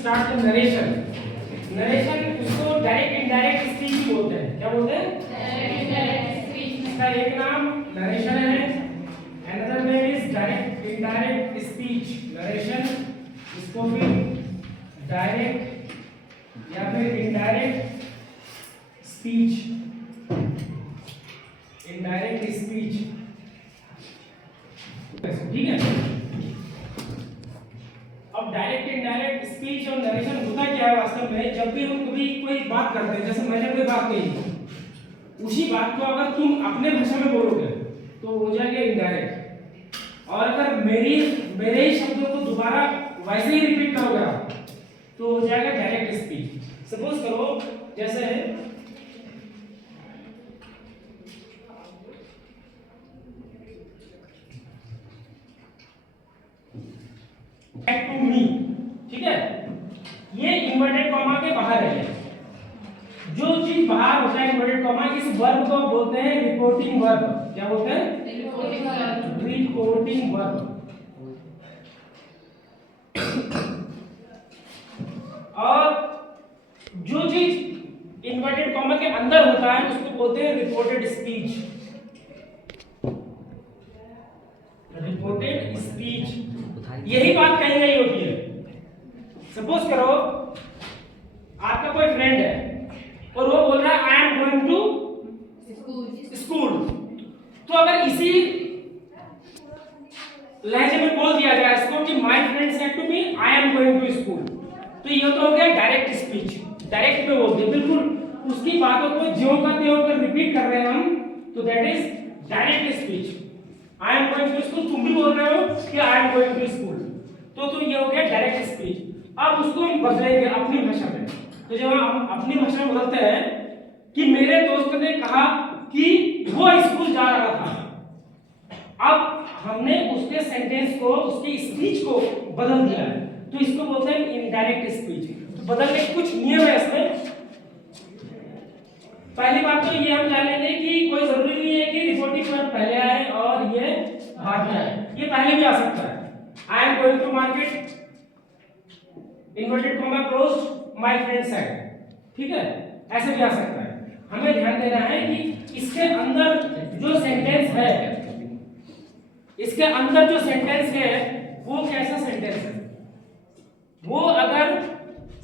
start the narration. Narration उसको direct indirect speech भी बोलते हैं. क्या बोलते हैं? Direct indirect speech. इसका एक नाम narration है. Another name is direct indirect speech. Narration इसको भी direct या फिर indirect speech. Indirect speech. ठीक है. अब डायरेक्ट इनडायरेक्ट स्पीच और नरेशन होता क्या है वास्तव में, जब भी हम कभी कोई बात करते हैं, जैसे मैंने कोई बात कही, उसी बात को अगर तुम अपने भाषा में बोलोगे तो हो जाएगा इनडायरेक्ट, और अगर मेरे ही शब्दों को दोबारा वैसे ही रिपीट करोगे आप तो हो जाएगा डायरेक्ट स्पीच. सपोज करो जैसे टू मी, ठीक है, ये इन्वर्टेड कॉमा के बाहर है. जो चीज बाहर होता है इन्वर्टेड कॉमा, इस वर्ब को बोलते हैं रिपोर्टिंग वर्ब. क्या बोलते हैं? Reporting verb. Reporting verb. और जो चीज इन्वर्टेड कॉमा के अंदर होता है उसको बोलते हैं रिपोर्टेड स्पीच. Reported speech. यही बात कही गई होती है. सपोज करो आपका कोई फ्रेंड है और वो बोल रहा है I am going to school. तो अगर इसी लहजे में बोल दिया जाए इसको कि my friend said to me I am going to school, तो ये तो हो गया डायरेक्ट स्पीच. डायरेक्ट में बोल दिया, बिल्कुल उसकी बातों को ज्यों का त्यों अगर रिपीट कर रहे हैं हम, तो that is direct speech. I am going to school, तुम भी बोल रहे हो कि I am going to school, तो ये हो गया डायरेक्ट स्पीच. अब उसको हम बदलेंगे अपनी भाषा में. तो जब हम अपनी भाषा में बदलते हैं कि मेरे दोस्त ने कहा कि वो स्कूल जा रहा था, अब हमने उसके सेंटेंस को, उसकी स्पीच को बदल दिया है, तो इसको बोलते हैं इनडायरेक्ट स्पीच. तो बदलने के कुछ नियम है इसमें. पहली बात तो ये हम जान लेंगे कि कोई जरूरी नहीं है कि रिपोर्टिंग वर्ब पहले आए और ये बाद में आए. ये पहले भी आ सकता है. I am going to market, inverted comma closed, my friend said. ठीक है, ऐसे भी आ सकता है. हमें ध्यान देना है कि इसके अंदर जो सेंटेंस है, इसके अंदर जो सेंटेंस है वो कैसा सेंटेंस है. वो अगर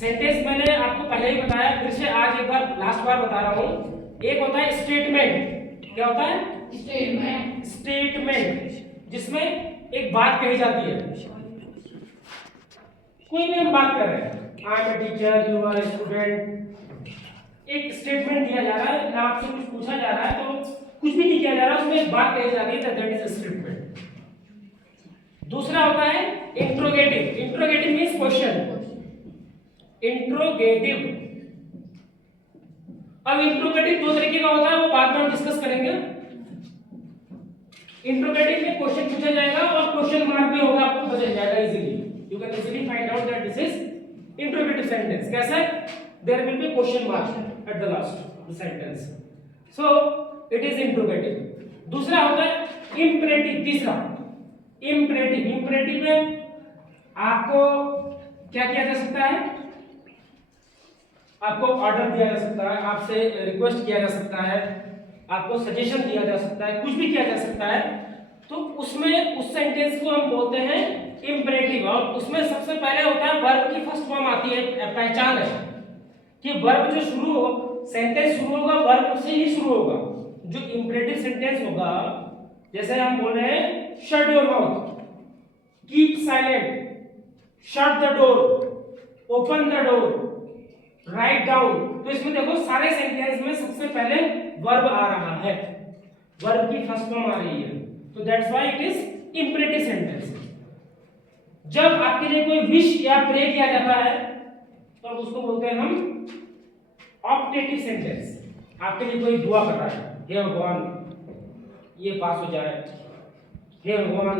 सेंटेंस मैंने आपको पहले ही बताया, फिर से आज एक बार लास्ट बार बता रहा हूं. एक होता है स्टेटमेंट. क्या होता है? स्टेटमेंट. स्टेटमेंट जिसमें एक बात कही जाती है. कोई भी हम बात कर रहे हैं, I am a teacher, you are a student, एक स्टेटमेंट दिया जा रहा है ना, आपसे कुछ पूछा जा रहा है, तो कुछ भी नहीं किया जा रहा, उसमें एक बात कही जा रही है, दैट इज अ स्टेटमेंट. दूसरा होता है interrogative. Interrogative means question. Interrogative. अब इंट्रोगेटिव दो तरीके का होता है, वो बाद में हम डिस्कस करेंगे. इंट्रोगेटिव में क्वेश्चन पूछा जाएगा और क्वेश्चन मार्क भी होगा, आपको बदल जाएगा easily. You can easily find out that this is interrogative sentence. कैसा? There will be question mark at the last of the sentence. So it is interrogative. दूसरा होता है imperative. तीसरा imperative. imperative में आपको क्या किया जा सकता है? आपको ऑर्डर दिया जा सकता है, आपसे रिक्वेस्ट किया जा सकता है, आपको सजेशन दिया जा सकता है, कुछ भी किया जा सकता है. तो उसमें उस सेंटेंस को हम बोलते हैं इंपरेटिव. और उसमें सबसे पहले होता है वर्ब की फर्स्ट फॉर्म आती है. पहचान है कि वर्ब जो शुरू हो, सेंटेंस शुरू होगा वर्ब से ही शुरू होगा. जो इंपरेटिव सेंटेंस होगा, जैसे हम बोल रहे हैं shut your mouth, keep silent, shut the door, open the door, write down. तो इसमें देखो सारे सेंटेंस में सबसे पहले वर्ब आ रहा है, वर्ब की फर्स्ट फॉर्म आ रही है. तो that's why it is imperative sentence. जब आपके लिए कोई विश या प्रे किया जाता है तो उसको बोलते हैं हम ऑप्टेटिव सेंटेंस. आपके लिए कोई दुआ कर रहा है, हे भगवान ये पास हो जाए, हे भगवान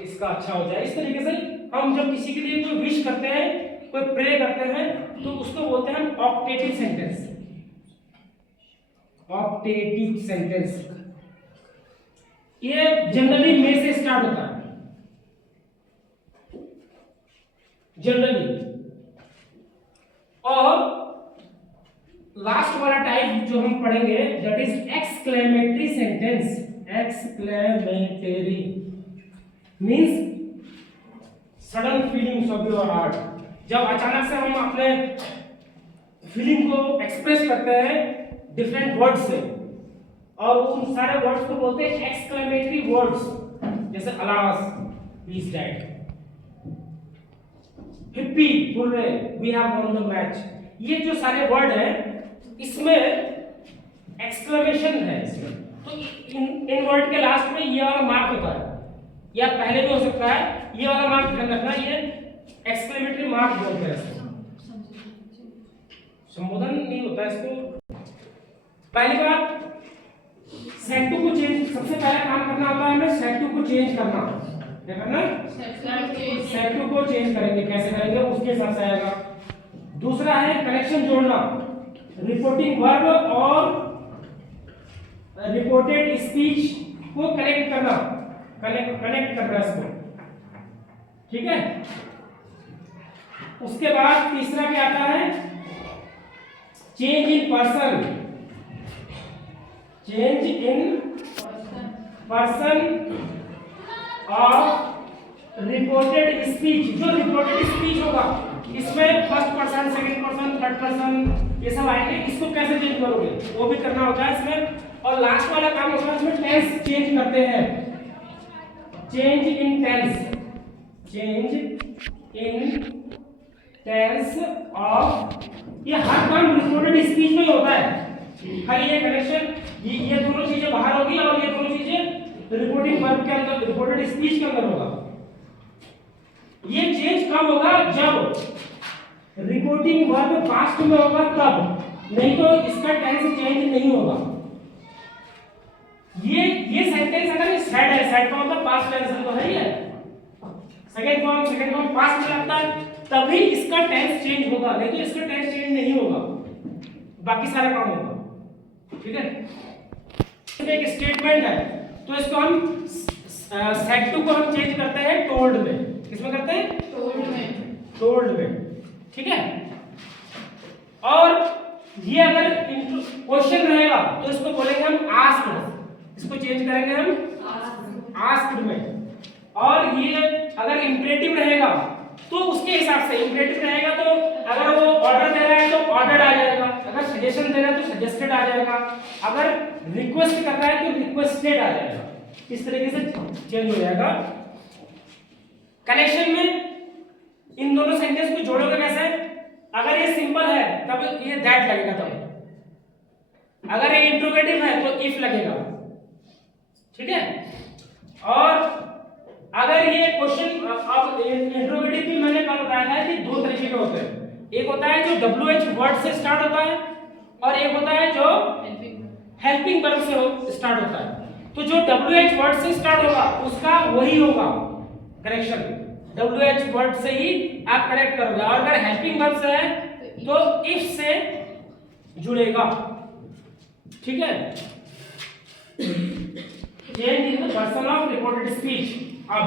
इसका अच्छा हो जाए. इस तरीके से हम जब किसी के लिए कोई विश करते हैं, कोई प्रे करते हैं, तो उसको बोलते हैं ऑप्टेटिव सेंटेंस. ऑप्टेटिव सेंटेंस ये जनरली में से स्टार्ट होता है. जनरली। और लास्ट वाला टाइप जो हम पढ़ेंगे that is exclamatory sentence. Exclamatory means sudden feelings of your heart. जब अचानक से हम अपने फीलिंग को एक्सप्रेस करते हैं डिफरेंट वर्ड्स से, और उन सारे वर्ड्स को बोलते हैं एक्सक्लेमेटरी वर्ड्स, जैसे alas, he is dead, hip hip, hurray, we have won the match. ये जो सारे वर्ड हैं इसमें एक्सक्लेमेशन है इसमें, तो इन वर्ड के लास्ट में ये वाला मार्क होता है, या पहले भी हो सकता है, ये वाला मार्क ध्यान रखना, ये एक्सक्लेमेटरी मार्क बोलते हैं इसको। संबोधन नहीं होता इसको। पहली बात, सेट टू को चेंज, सबसे पहला काम करना होता है हमें सेट टू को चेंज करना। क्या करना? सेट टू को चेंज करेंगे। कैसे करेंगे उसके हिसाब से आएगा। दूसरा है कनेक्शन जोड़ना, रिपोर्टिंग वर्ब और रिपोर्टेड स्पीच को कनेक्ट करना, कनेक्ट करना इसको, ठीक है। उसके बाद तीसरा क्या आता है? Change in person, change in person of reported speech. जो रिपोर्टेड स्पीच होगा इसमें first person, second person, third person ये सब आएंगे, इसको कैसे चेंज करोगे वो भी करना होता है इसमें। और लास्ट वाला काम होता है इसमें टेंस चेंज करते हैं, change in tense, change in tense of. ये हर काम रिपोर्टेड स्पीच में ही होता है, खाली ये कनेक्शन, ये दोनों चीजें बाहर होगी और ये दोनों चीजें रिपोर्टिंग वर्ब के अंदर, रिपोर्टेड स्पीच के अंदर होगा। ये चेंज कब होगा? जब रिपोर्टिंग वर्ब पास्ट में होगा तब, नहीं तो इसका टेंस चेंज नहीं होगा। ये सेंटेंस अगर सेड है, सेड का मतलब पास्ट टेंस तो है ही है, सेकंड फॉर्म पास्ट में लगता है तभी इसका टेंस चेंज होगा, नहीं तो इसका टेंस चेंज नहीं होगा, बाकी सारा काम होगा, ठीक है। एक स्टेटमेंट है तो इसको हम सेड टू को हम चेंज करते हैं टोल्ड में। किसमें करते हैं? टोल्ड में, ठीक है। और ये अगर क्वेश्चन रहेगा तो इसको बोलेंगे हम आस्क्ड, इसको चेंज करेंगे हम आस्क्ड में। और ये अगर इंपरेटिव रहेगा तो उसके हिसाब से, इंपरेटिव रहेगा तो अगर वो ऑर्डर दे रहा है तो ऑर्डर आ जाएगा, अगर सजेशन दे रहा है तो सजेस्टेड आ जाएगा, अगर रिक्वेस्ट कर रहा है तो रिक्वेस्टेड आ जाएगा। इस तरीके से चेंज हो जाएगा। कनेक्शन में इन दोनों सेंटेंस को जोड़ोगे कैसे? अगर ये सिंपल है तब ये दैट लगेगा, तब अगर ये इंट्रोगेटिव है तो इफ लगेगा, ठीक है। और अगर ये क्वेश्चन, अब इंट्रोगेटिव भी मैंने कल बताया था कि दो तरीके के होते हैं, एक होता है जो WH वर्ड से स्टार्ट होता है और एक होता है जो हेल्पिंग वर्ब से स्टार्ट होता है। तो जो WH वर्ड से स्टार्ट होगा उसका वही होगा करेक्शन, WH वर्ड से ही आप करेक्ट करोगे। और अगर हेल्पिंग वर्ब से है तो इफ से जुड़ेगा, ठीक है। Change in the person of reported speech. अब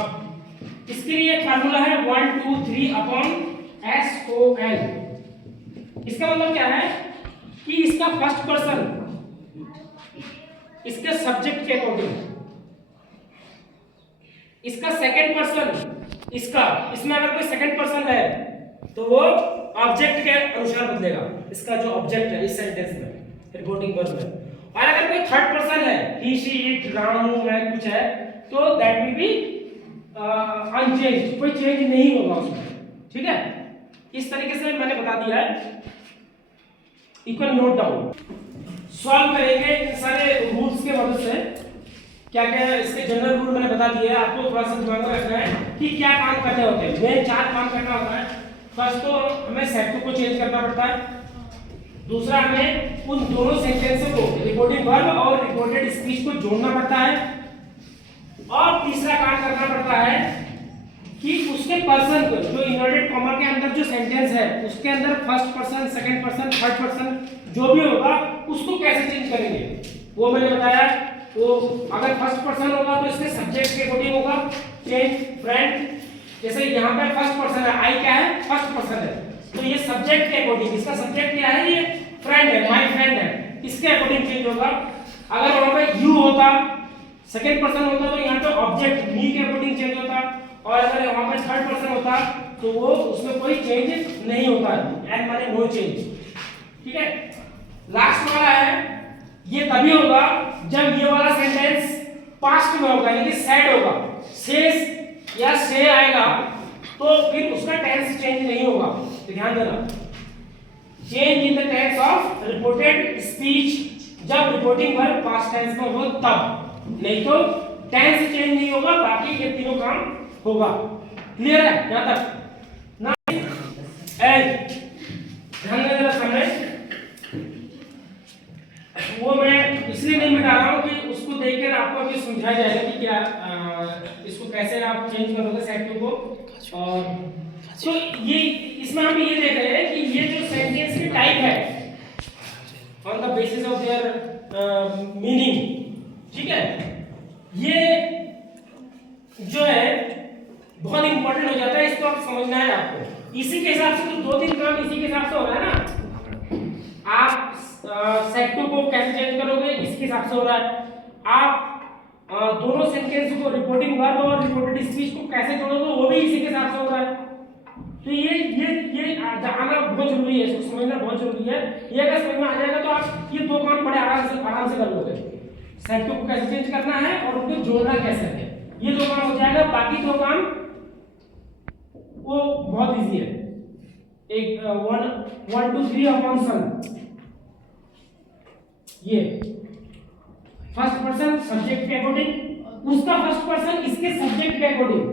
इसके लिए फार्मूला है 1 2 3 अपॉन SOL। इसका मतलब क्या है कि इसका फर्स्ट पर्सन इसके सब्जेक्ट के अकॉर्डिंग, इसका सेकंड पर्सन इसका, इसमें अगर कोई सेकंड पर्सन है तो वो ऑब्जेक्ट के अनुसार बदलेगा, इसका जो ऑब्जेक्ट है इस सेंटेंस में रिपोर्टिंग वर्ब में। और अगर कोई थर्ड पर्सन है, ही शी इट रामू मैं कुछ है, तो दैट विल बी अनचेंज्ड, कोई चेंज नहीं होगा उसमें, ठीक है। इस तरीके से मैंने बता दिया है। इक्वल नोट डाउन सॉल्व करेंगे इन सारे रूल्स के मदद से। क्या क्या इसके जनरल रूल मैंने बता दिए, आपको थोड़ा सा दिमाग में रखना है कि क्या काम करने होते हैं। मेन 4 काम करना होता है। फर्स्ट तो हमें सेट टू को चेंज करना पड़ता है, दूसरा हमें उन दोनों सेंटेंसों को रिपोर्टिंग वर्ब और रिपोर्टेड स्पीच को जोड़ना पड़ता है, और तीसरा काम करना पड़ता है कि उसके पर्सन को, जो इन्वर्टेड कॉमा के अंदर जो सेंटेंस है उसके अंदर first person, second person, third person जो भी होगा उसको कैसे चेंज करेंगे वो मैंने बताया। वो अगर फर्स्ट पर्सन होगा तो इसके सब्जेक्ट के अकॉर्डिंग होगा, चेंज फ्रेंड, जैसे यहाँ पे फर्स्ट पर्सन है, आई क्या है, फर्स्ट पर्सन है, तो ये सब्जेक्ट के अकॉर्डिंग, इसका सब्जेक्ट क्या है, ये फ्रेंड है, माय फ्रेंड है, इसके अकॉर्डिंग चेंज होगा। अगर वहां पे यू होता, सेकंड पर्सन होता, तो यहाँ पे ऑब्जेक्ट मी के अकॉर्डिंग चेंज होता, और अगर वहां पे थर्ड पर्सन होता तो वो उसमें कोई चेंज नहीं होता, एंड माने नो चेंज। ठीक है, लास्ट वाला है, ये तभी होगा जब ये वाला सेंटेंस पास्ट में होगा, यानी कि सेड होगा, सेज या से आएगा तो फिर उसका टेंस चेंज नहीं होगा। तो ध्यान देना, change in the tense of reported speech, जब रिपोर्टिंग वर्ब पास्ट टेंस में हो तब, नहीं तो टेंस चेंज नहीं होगा, बाकी ये तीनों काम होगा। क्लियर है यहां तक ना? एज ध्यान देना सामने, वो मैं इसलिए नहीं मिटा रहा हूं कि उसको देखकर आपको अभी समझाया जाएगा कि क्या इसको कैसे आप चेंज करोगे सेट टू को। और तो ये इसमें हम ये देख रहे हैं कि ये जो सेंटेंस की टाइप है on the basis of their meaning, ठीक है, ये जो है बहुत इंपॉर्टेंट हो जाता है, इसको आप समझना है आपको। इसी के हिसाब से तो दो तीन काम इसी के हिसाब से हो रहा है ना। आप सेट टू को कैसे चेंज करोगे, इसके हिसाब से हो रहा है। आप दोनों सेंटेंस को, रिपोर्टिंग वर्ब और रिपोर्टेड स्पीच को कैसे जोड़ोगे, वो भी इसी के हिसाब से हो रहा है। तो ये जानना बहुत जरूरी है, इसको समझना बहुत जरूरी है। ये अगर समझ में आ जाएगा तो आप ये दो काम बड़े आराम से कर लोगे। सेट टू को कैसे चेंज करना है और उनको जोड़ना कैसे है, ये दो काम हो जाएगा। बाकी दो काम वो बहुत इजी है। एक 1 2 3 अपॉन सन, ये फर्स्ट पर्सन सब्जेक्ट के अकॉर्डिंग, उसका फर्स्ट पर्सन इसके सब्जेक्ट के अकॉर्डिंग,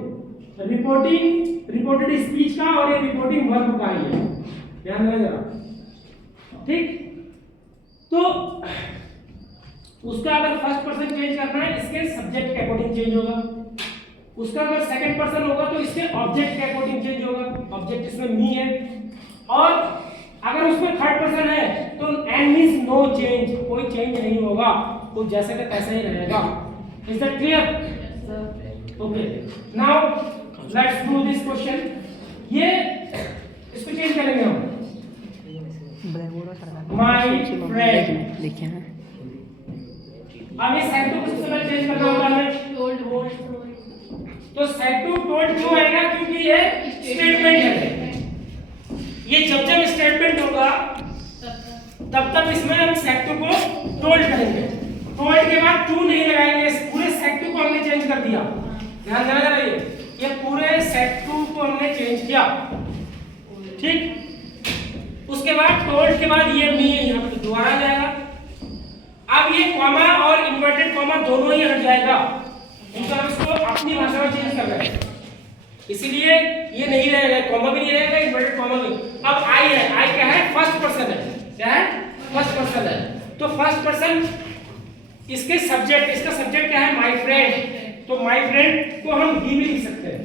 रिपोर्टेड स्पीच का और ये रिपोर्टिंग वर्ब का ही है, ध्यान देना जरा। ठीक, तो उसका अगर फर्स्ट पर्सन चेंज करना है, इसके सब्जेक्ट के अकॉर्डिंग चेंज होगा। उसका अगर सेकंड पर्सन होगा तो इसके ऑब्जेक्ट के अकॉर्डिंग चेंज होगा, ऑब्जेक्ट इसमें मी है। और अगर उसमें थर्ड पर्सन है तो एंड मींस नो चेंज, कोई चेंज नहीं होगा, तो जैसे का तैसा ही रहेगा। Is that clear? Okay, now let's do this question. ये इसको चेंज करेंगे हम, माय फ्रेंड लिखे हैं। अब ये सेट टू सबसे पहले चेंज करना होता है, तो सेट टू टोल्ड क्यों आएगा, क्योंकि ये स्टेटमेंट है। ये जब जब स्टेटमेंट होगा तब तब इसमें हम सेट टू को टोल्ड करेंगे। टोल्ड के बाद टू नहीं लगाएंगे, पूरे सेट टू को हमने चेंज कर दिया। ध्यान देना जरा, ये पूरे सेट टू को हमने चेंज किया। ठीक, उसके बाद टोल्ड के बाद ये मी यहाँ पे दोबारा आ जाएगा। अब ये कॉमा और इन्वर्टेड कॉमा दोनों ही हट जाएगा, क्योंकि हम इसको अपनी भाषा में चेंज कर रहे हैं, इसीलिए ये नहीं रहेगा, कॉमा भी नहीं रहेगा, इन्वर्टेड कॉमा भी। अब आई है, आई क्या है, फर्स्ट पर्सन है, क्या है, फर्स्ट पर्सन है। तो फर्स्ट पर्सन इसके सब्जेक्ट, इसका सब्जेक्ट क्या है, माय फ्रेंड, तो माय फ्रेंड को हम ही भी लिख सकते हैं।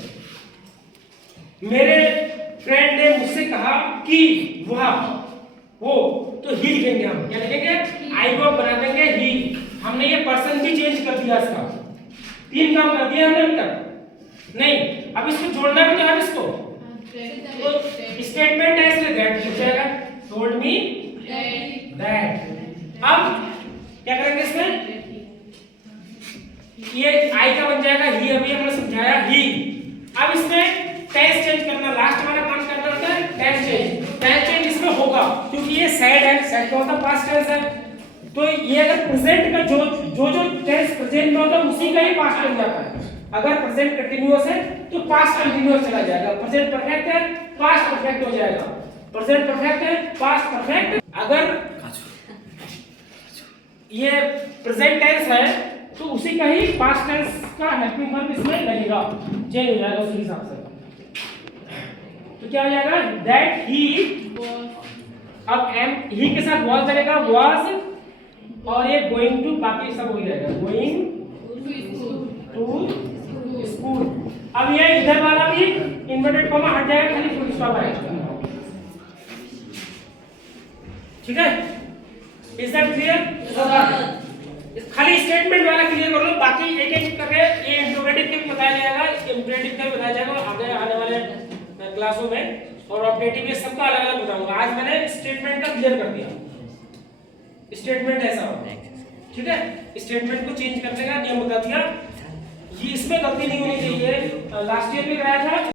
मेरे फ्रेंड ने मुझसे कहा कि वह, वो, तो ही लिखेंगे हम, क्या लिखेंगे, आई को बना देंगे ही। हमने ये पर्सन भी चेंज कर दिया, इसका तीन काम कर दिया हमने अभी तक। नहीं, अब इसको जोड़ना भी तो है इसको, तो स्टेटमेंट है इसलिए दैट लिख जाएगा, टोल्ड मी दैट। अब क्या करेंगे इसमें, ये आई का बन जाएगा ही, अभी हमने समझाया ही। अब इसमें टेंस चेंज करना, लास्ट वाला काम करना होता है टेंस चेंज। टेंस चेंज इसमें होगा क्योंकि ये सेड है, सेड का मतलब पास्ट टेंस है, तो ये अगर प्रेजेंट का जो टेंस प्रेजेंट में होता है उसी का ही पास्ट बन जाता है। अगर प्रेजेंट कंटीन्यूअस है तो पास्ट कंटीन्यूअस चला जाएगा, प्रेजेंट परफेक्ट है पास्ट परफेक्ट हो जाएगा, प्रेजेंट परफेक्ट है पास्ट परफेक्ट। अगर ये प्रेजेंट टेंस है तो उसी का ही पास्ट टेंस का हेल्पिंग वर्ब इसमें लगेगा, चेंज हो जाएगा उसी हिसाब से। तो क्या हो जाएगा, दैट ही, अब एम ही के साथ वाज लगेगा, वाज, और ये गोइंग टू, बाकी सब हो जाएगा, गोइंग टू स्कूल। अब ये इधर वाला भी इन्वर्टेड कॉमा हट जाएगा, खाली फुल स्टॉप आएगा। ठीक है, इज दैट क्लियर? खाली स्टेटमेंट वाला क्लियर कर लो, बाकी एक एक करके ये इंट्रोगेटिव के भी बताया जाएगा, इम्परेटिव का भी बताया जाएगा, आगे आने वाले क्लासों में, और ऑपरेटिव ये सबका अलग अलग बताऊंगा। आज मैंने स्टेटमेंट का क्लियर कर दिया, स्टेटमेंट ऐसा होता है, ठीक है। स्टेटमेंट को चेंज करने का नियम बता दिया। ये इसमें गलती नहीं होनी चाहिए, लास्ट ईयर में कराया था।